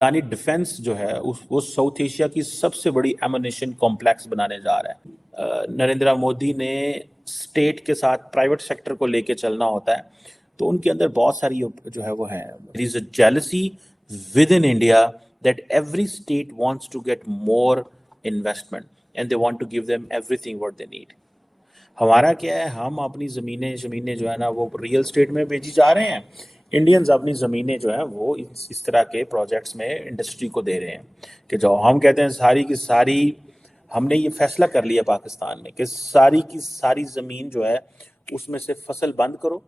Pakistani defence جو ہے وہ ساؤتھ ایشیا کی سب سے بڑی ایمونیشن کمپلیکس بنانے جا رہا ہے. نریندر مودی نے اسٹیٹ کے ساتھ پرائیویٹ سیکٹر کو لے کے چلنا ہوتا ہے تو ان کے اندر بہت ساری جو ہے وہ ہیں. There is a jealousy with in India that every state wants to get more investment and they want to give them everything what they need. ہمارا کیا ہے, ہم اپنی زمینیں جو ہے نا وہ ریئل اسٹیٹ میں بیچی جا رہے ہیں. انڈینز اپنی زمینیں جو ہیں وہ اس طرح کے پروجیکٹس میں انڈسٹری کو دے رہے ہیں کہ جو ہم کہتے ہیں ساری کی ساری, ہم نے یہ فیصلہ کر لیا پاکستان میں کہ ساری کی ساری زمین جو ہے اس میں سے فصل بند کرو,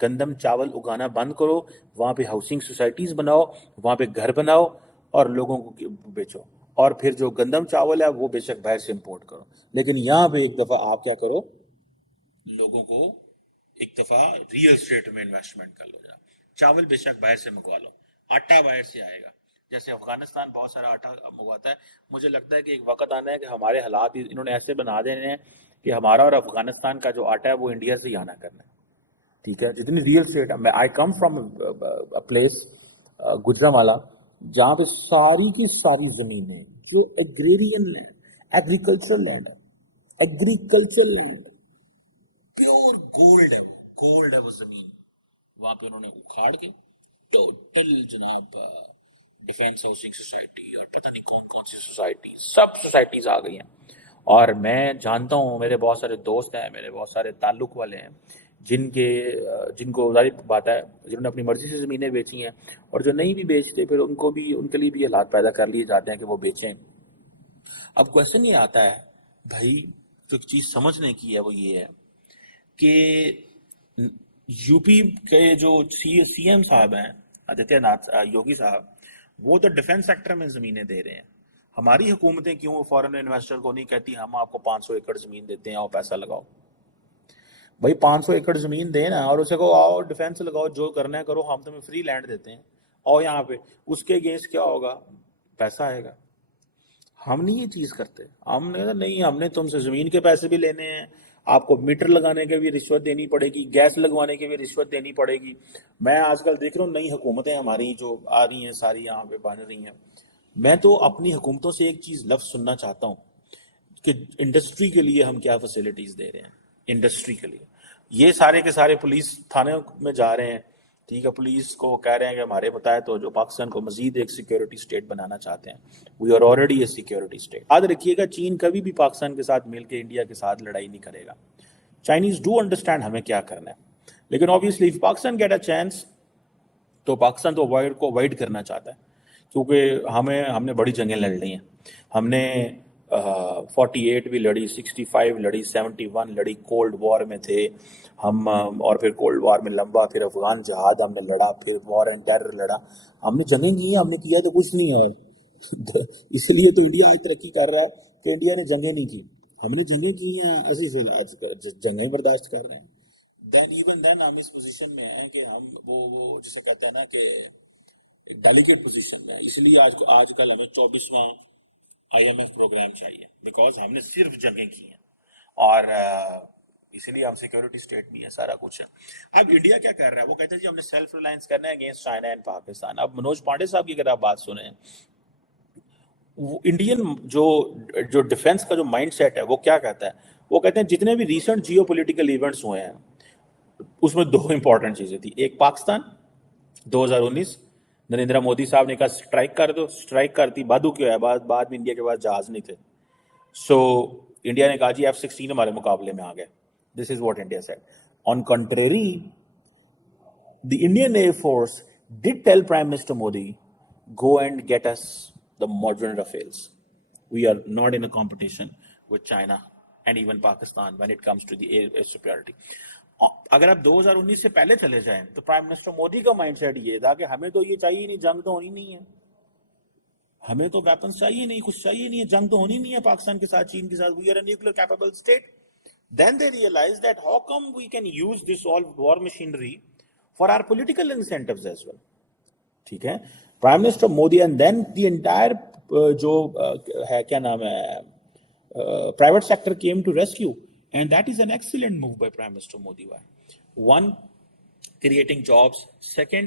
گندم چاول اگانا بند کرو, وہاں پہ ہاؤسنگ سوسائٹیز بناؤ, وہاں پہ گھر بناؤ اور لوگوں کو بیچو, اور پھر جو گندم چاول ہے وہ بے شک باہر سے امپورٹ کرو. لیکن یہاں پہ ایک دفعہ آپ کیا کرو, لوگوں کو ایک دفعہ ریئل اسٹیٹ میں انویسٹمنٹ کر لو. چاول بے شک باہر سے منگوا لو, آٹا باہر سے آئے گا. جیسے افغانستان بہت سارا آٹا منگواتا ہے, مجھے لگتا ہے کہ ایک وقت آنا ہے کہ ہمارے حالات انہوں نے ایسے بنا دینے ہیں کہ ہمارا اور افغانستان کا جو آٹا ہے وہ انڈیا سے ہی آنا کرنا ہے. ٹھیک ہے, جتنی real estate, I come from place Gujranwala جہاں پہ ساری کی ساری زمینیں جو ایگریرین لینڈ, ایگریکلچر لینڈ ہے, ایگریکلچر لینڈ پیور گولڈ ہے, گولڈ ہے وہ زمین, وہاں پہ انہوں نے اکھاڑ کے ٹوٹل جناب ڈیفینس ہاؤسنگ سوسائٹی اور پتہ نہیں کون کون سی سوسائٹی, سب سوسائٹیز آ گئی ہیں. اور میں جانتا ہوں, میرے بہت سارے دوست ہیں, میرے بہت سارے تعلق والے ہیں جن کو ظاہر بات ہے جنہوں نے اپنی مرضی سے زمینیں بیچی ہیں, اور جو نہیں بھی بیچتے پھر ان کے لیے بھی حالات پیدا کر لیے جاتے ہیں کہ وہ بیچیں. اب کوشچن یہ آتا ہے بھائی, جو چیز سمجھنے کی ہے وہ یہ ہے کہ یو پی کے جو سی ایم صاحب ہیں آدتیہ ناتھ یوگی صاحب, وہ تو ڈیفنس سیکٹر میں زمینیں دے رہے ہیں. ہماری حکومتیں کیوں فورن انویسٹر کو نہیں کہتی ہم آپ کو 500 ایکڑ زمین دیتے ہیں اور پیسہ لگاؤ؟ بھائی 500 ایکڑ زمین دیں نا, اور اسے کو آؤ ڈیفنس لگاؤ, جو کرنا ہے کرو, ہم تمہیں فری لینڈ دیتے ہیں, اور یہاں پہ اس کے اگینسٹ کیا ہوگا, پیسہ آئے گا. ہم نہیں یہ چیز کرتے, ہم نے نہیں, ہم نے تم سے زمین کے پیسے بھی لینے ہیں, آپ کو میٹر لگانے کے بھی رشوت دینی پڑے گی, گیس لگوانے کے بھی رشوت دینی پڑے گی. میں آج کل دیکھ رہا ہوں نئی حکومتیں ہماری جو آ رہی ہیں ساری یہاں پہ بن رہی ہیں, میں تو اپنی حکومتوں سے ایک چیز لفظ سننا چاہتا ہوں کہ انڈسٹری کے لیے ہم کیا فیسلٹیز دے رہے ہیں. انڈسٹری کے لیے یہ سارے کے سارے پولیس تھانے میں جا رہے ہیں, ٹھیک ہے, پولیس کو کہہ رہے ہیں کہ ہمارے بتائے تو جو پاکستان کو مزید ایک سیکیورٹی اسٹیٹ بنانا چاہتے ہیں. We are already a security state. یاد رکھیے گا چین کبھی بھی پاکستان کے ساتھ مل کے انڈیا کے ساتھ لڑائی نہیں کرے گا. چائنیز ڈو انڈرسٹینڈ ہمیں کیا کرنا ہے, لیکن obviously Pakistan get a chance تو پاکستان تو کو اوائڈ کرنا چاہتا ہے, کیونکہ ہم نے بڑی جنگیں لڑ لی ہیں. ہم نے 48 بھی لڑی, 65 لڑی, 71 لڑی, کولڈ وار میں تھے ہم, اور پھر کولڈ وار میں لمبا, پھر افغان جہاد ہم نے لڑا, پھر وار اینڈ ٹیرر لڑا. ہم نے جنگیں کی ہیں, ہم نے کیا تو کچھ نہیں ہے. اور اس لیے تو انڈیا آج ترقی کر رہا ہے کہ انڈیا نے جنگیں نہیں کی. ہم نے جنگیں کی ہیں, اسی جنگیں برداشت کر رہے ہیں. دین ہم اس پوزیشن میں ہیں کہ ہم وہ جسے کہتے ہیں نا کہ ڈیلیگیٹ پوزیشن میں. اس لیے آج کل ہمیں 24واں IMF پروگرام چاہیے, بیکاز ہم نے صرف جنگیں کی ہیں, اور اسی لیے ہم سیکیورٹی اسٹیٹ بھی ہے, سارا کچھ ہے. اب انڈیا کیا کر رہا ہے, وہ کہتے ہیں جی ہم نے سیلف ریلائنس کرنا ہے اگینسٹ چائنا اینڈ پاکستان. اب منوج پانڈے صاحب کی اگر آپ بات سنیں, انڈین جو ڈیفنس کا جو مائنڈ سیٹ ہے وہ کیا کہتا ہے, وہ کہتے ہیں جتنے بھی ریسنٹ جیو پولیٹیکل ایونٹس ہوئے ہیں اس میں 2 امپورٹنٹ چیزیں تھیں. ایک پاکستان 2019 نریندر مودی صاحب نے کہا اسٹرائک کر دو, اسٹرائک کرتی بادو کیوں ہے, بعد میں انڈیا کے پاس جہاز نہیں تھے, سو انڈیا نے کہا جی F-16 ہمارے مقابلے میں آ گئے. This is what India said. On contrary the Indian Air Force did tell Prime Minister Modi, go and get us the modern Rafales. We are not in a competition with China and even Pakistan when it comes to the air superiority. اگر آپ 2019 سے پہلے چلے جائیں تو prime minister Modi کا mind set یہ تھا کہ ہمیں تو یہ چاہیے نہیں, جنگ تو ہونی نہیں ہے, ہمیں تو ویپنس چاہیے نہیں, کچھ چاہیے نہیں ہے, جنگ تو ہونی نہیں ہے پاکستان کے ساتھ, چین کے ساتھ. We are a nuclear capable state. Then they realized that how come we can use this all war machinery for our political incentives as well. ٹھیک ہے, prime minister Modi and then the entire جو ہے کیا نام ہے private sector came to rescue, and that is an excellent move by Prime Minister Modi. One, creating jobs. Second,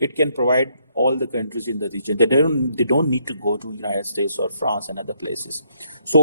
it can provide all the countries in the region. They don't need to go to United States or France and other places. So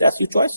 that's your choice.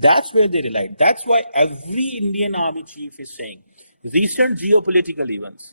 that's where they relied. That's why every Indian army chief is saying recent geopolitical events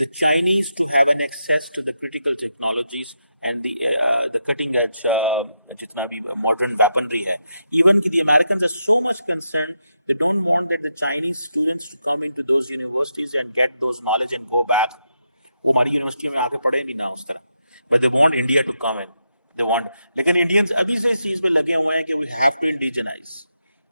the Chinese to have an access to the critical technologies and the cutting edge jitna bhi modern weaponry hai, even ki the Americans are so much concerned, they don't want that the Chinese students to come into those universities and get those knowledge and go back, wo hamari university mein aake padhe bhi na us tarah, but they want India to come in, they want, lekin Indians abhi se is cheez mein lage hue hain ki we have to indigenize,